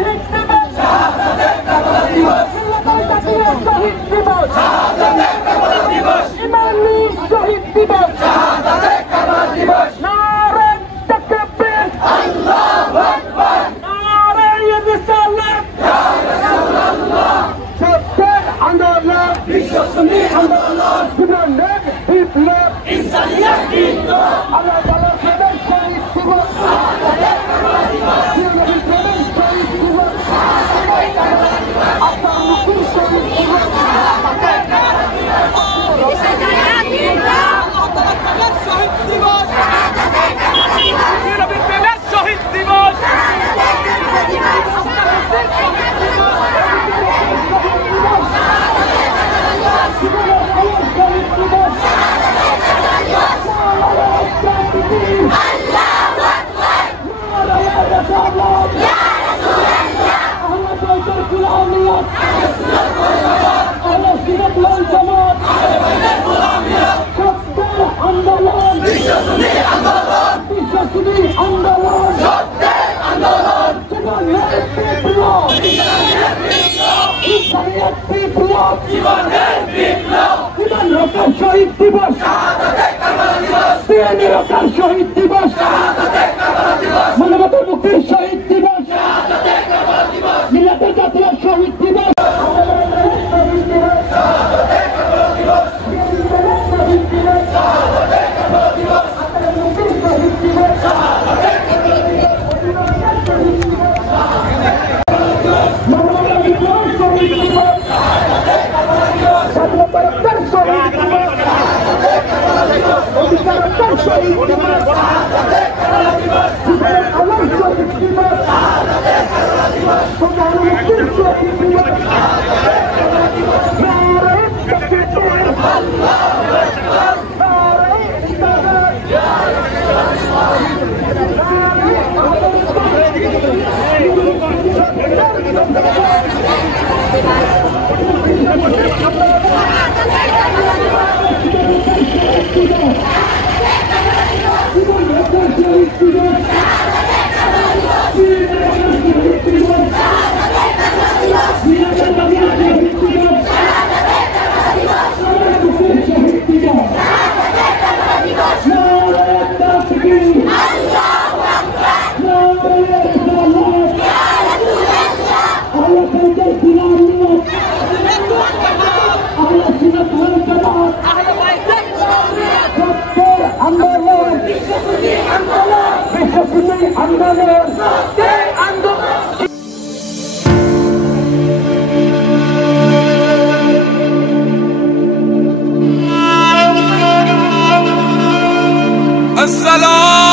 শহীদ দিবস শাহাদাতের কারবালা দিবস শহীদ দিবস শাহাদাতের কারবালা দিবস ইমানি শহীদ দিবস শাহাদাতের কারবালা দিবস নারে তাকবীর আল্লাহু আকবার নারে রিসালাত ইয়া রাসূলুল্লাহ সত্যের আন্দোলন বিশ্বসনী আন্দোলন জীবনের বিপ্লব ইনসানিয়ত বিপ্লব আল্লাহ তাআলা সদর শহীদ দিবস শাহাদাতের কারবালা দিবস শহীদ দিবস শাহাদাতের কারবালা দিবস আপনার মুকুল শহীদ দিবস শাহাদাতের কারবালা দিবস শহীদ দিবস শাহাদাতের কারবালা দিবস বীরবিক্রমের শহীদ দিবস শাহাদাতের কারবালা দিবস শহীদ দিবস শাহাদাতের কারবালা দিবস বিএনপির শহীদ দিবস শাহাদাতের কারবালা দিবস মানবতার মুক্তির শহীদ দিবস শাহাদাতের কারবালা দিবস মিলাদের জাতীয় শহীদ দিবস শাহাদাতের কারবালা দিবস শহীদ দিবস শাহাদাতের কারবালা দিবস মুক্তির শহীদ দিবস শাহাদাতের কারবালা দিবস মানবতার মুক্তির শহীদ দিবস শাহাদাতের কারবালা দিবস স্বাধীনতার শহীদ দিবস অধিকার শহীদ দিবস শাহাদাতের কারবালা দিবস আমার শহীদ দিবস শাহাদাতের কারবালা দিবস মুক্তির শহীদ দিবস শাহাদাতের কারবালা দিবস নারে তাকবীর আল্লাহু আকবার নারে রিসালাত ইয়া السلام